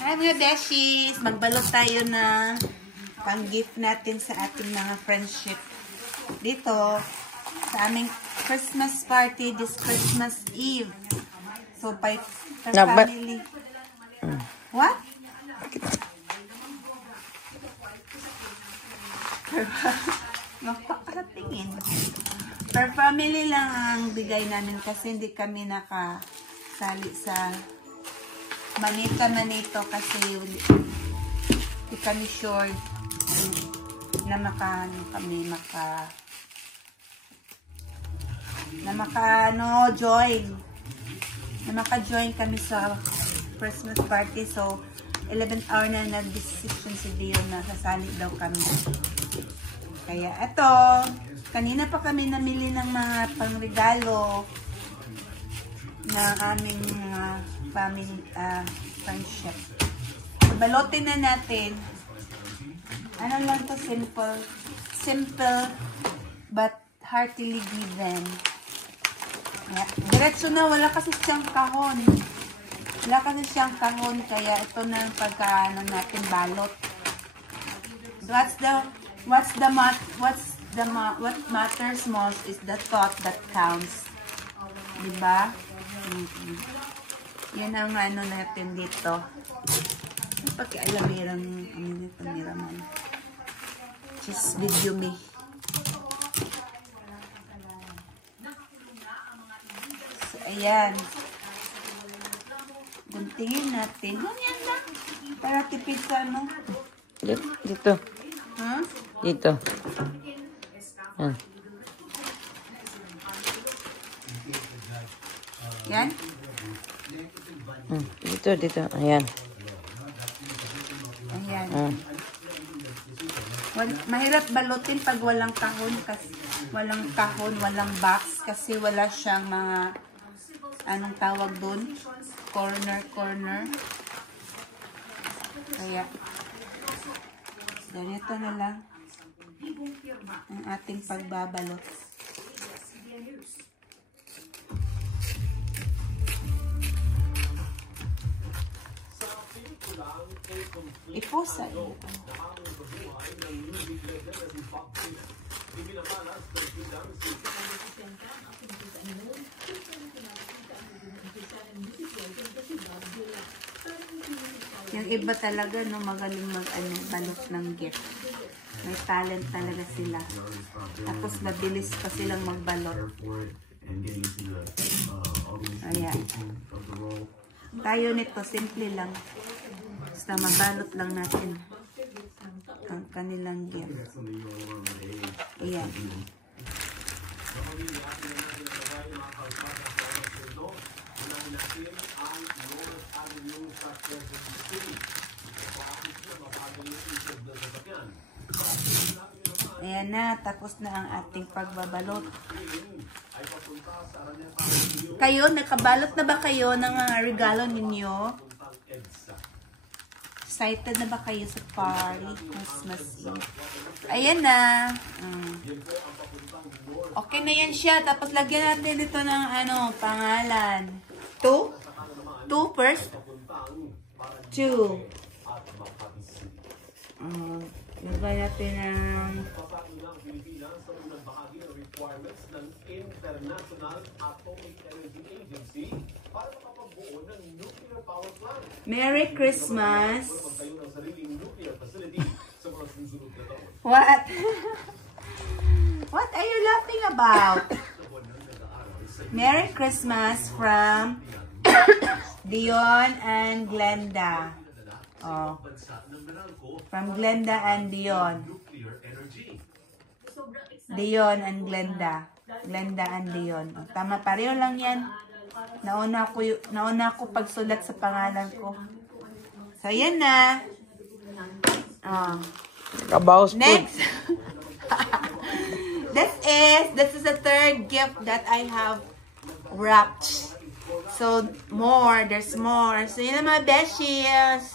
Hi mga beshies! Magbalot tayo na pang-gift natin sa ating mga friendship. Dito, sa aming Christmas party this Christmas Eve. So, per family. What? Nakakatingin. Per family lang ang bigay namin kasi hindi kami nakasali sa manita-manito kasi hindi kami sure na maka-join kami sa Christmas party. So 11th hour na nag-decision si Dio na sasali daw kami. Kaya eto, kanina pa kami namili ng mga pangregalo na aming family friendship. So, balotin na natin. Ano lang to, simple but heartily given. Yeah. Diretso na, wala kasi siyang kahon. Kaya ito na ang pagkaano natin balot. What matters most is the thought that counts. Diba? Yan ang ano natin dito. Pagkialamirang kameraman. Just video me. So, ayan. Guntingin natin. Yan lang. Para tipid sa ano. Dito. Huh? Dito. Yan. Dito. Ayan. Ayan. Mahirap balutin pag walang kahon kasi walang box kasi wala siyang mga anong tawag doon? Corner. Kaya ganito na lang ang ating pagbabalot. Iposa yun. Yung iba talaga, no, magaling balot ng gift. May talent talaga sila. Tapos mabilis pa silang magbalot. Ayan. Tayo nito, simple lang. Basta mabalot lang natin ang kanilang gift. Ayan. Ayan na, tapos na ang ating pagbabalot. Kayo, nakabalot na ba kayo ng regalo ninyo? Excited na ba kayo sa party? Christmas Eve. Ayan na. Okay na yan siya. Tapos lagyan natin ito ng pangalan. 2? 2 first? 2. Lagyan natin ng Merry Christmas. What? What are you laughing about? Merry Christmas from Dion and Glenda. Oh. From Glenda and Dion. Dion and Glenda. Glenda and Dion. Oh, tama, pareho lang yan. Nauna ko pagsulat sa pangalan ko. So, yan na. Next. This is the third gift that I have wrapped. So, there's more. So, yun na mga beshies.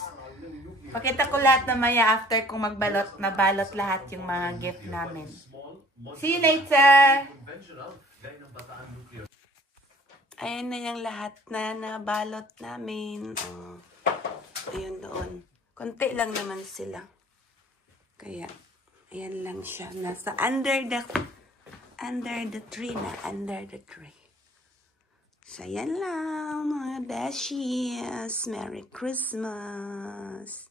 Pakita ko lahat na maya after kung nabalot lahat yung mga gift namin. See you later! Ayan na yung lahat na nabalot namin. Oh. Ayun doon. Konti lang naman sila. Kaya, ayan lang siya. Nasa under the tree na. Under the tree. So, ayan lang, mga beshies. Merry Christmas.